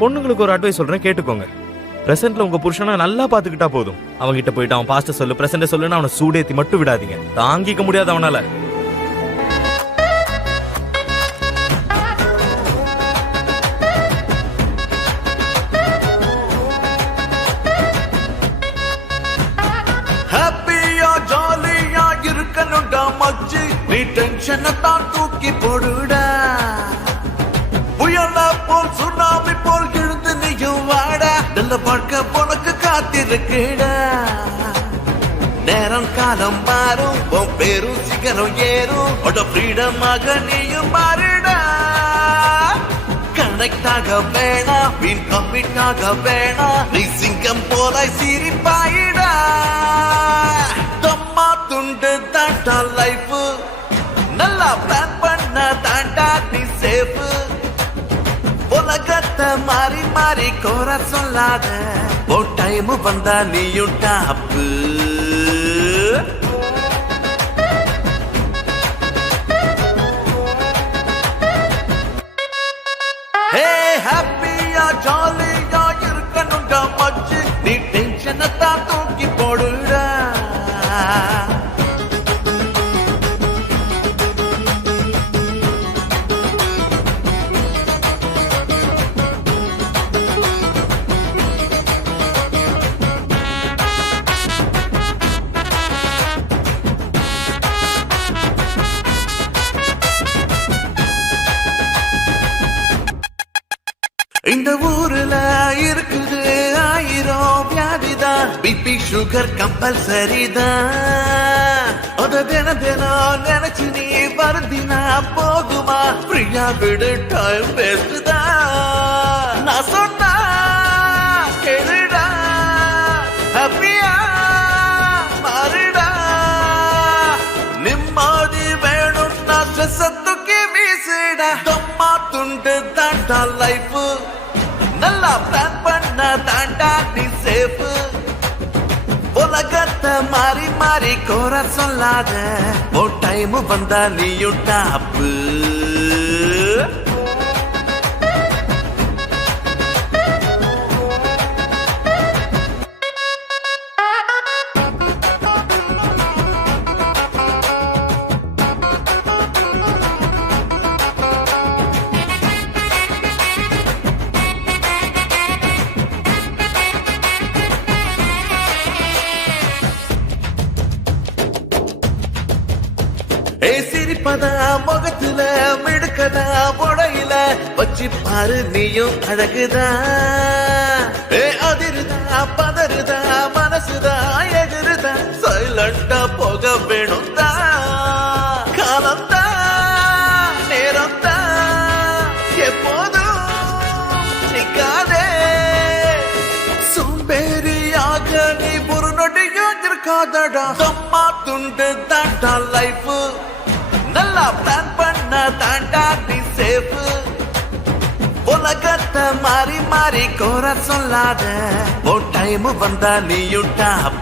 பொண்ணுங்களுக்கு ஒரு அட்வைஸ் சொல்றேன், கேட்டுக்கோங்க. பிரசன்ட்ல உங்க புருஷனை நல்லா பாத்துக்கிட்டா போதும். அவங்கிட்ட போயிட்டு அவன் பாஸ்ட சொல்லு, பிரசன்ட சொல்லுன்னு அவனை சூடேத்தி மட்டும் விடாதீங்க. தாங்கிக்க முடியாது அவனால. ஹாப்பியா ஜாலியா இருக்கணும்டா மச்சி, நீ டென்ஷனை தான் தூக்கி போடுடா. புயல போல் சுனாமி போல் எழுந்து நீயும் வாடா, நல்ல வாழ்க்கை உனக்கு காத்திருக்குடா. நேரம் காலம் மாறும், உன் பேரும் சிகரம் ஏறும், ஃப்ரீடமாக நீயும் மாறிடா. கனெக்ட் ஆக வேணா, வீண் கமிட் ஆக வேணா, நீ சிங்கம் போல சிரிப்பாயிடா. தம்மா துண்டு தாண்டா லைஃப், நல்லா பிளான் பண்ண தாண்டா நீ சேஃப். உலகத்தை மாறி மாறி கோர சொல்லாத, ஓ டைம் வந்தா நீயும் டாப்பு. ஹே ஹாப்பியா ஜாலியா இருக்கணும்டா மச்சி, நீ டென்ஷனை தான் தூக்கி போடுடா. இந்த ஊர்ல இருக்குது 1000 வியாதிதான், பிபி சுகர் கம்பல்சரிதான். அத தினம் தினம் நினைச்சு நீ வருந்தினா போதுமா, ஃப்ரீயா விடு, டைம் வேஸ்ட் தான். நான் சொன்னா கேளுடா, ஹாப்பியா மாறிடா. நிம்மதி வேணும்னா ஸ்ட்ரெஸ் தூக்கி வீசுடா. தம்மா துண்டு தாண்டா லைஃப், நல்லா பிளான் பண்ண தாண்டா நீ சேஃப். உலகத்தை மாறி மாறி கோர சொல்லாத, ஓ டைம் வந்தா நீயும் டாப்பு. சிரிப்பதா முகத்துல, மிடுக்கதா உடையில, வச்சு பாரு நீயும் அழகுதா. அதிருதா பதறுதா மனசுதா எதிருதா, சைலண்டா போக வேணும் தான். காலம்தா நேரம்தா எப்போதும் நிக்காதே. சோம்பேறியாக நீ ஒரு நொடியும் இருக்காதடா. தம்மா துண்டு தாண்டா லைஃப், நல்லா பிளான் பண்ண தாண்டா நீ சேஃப். உலகத்தை மாறி மாறி கோர சொல்லாத, ஓ டைம் வந்தா நீயும் டாப்.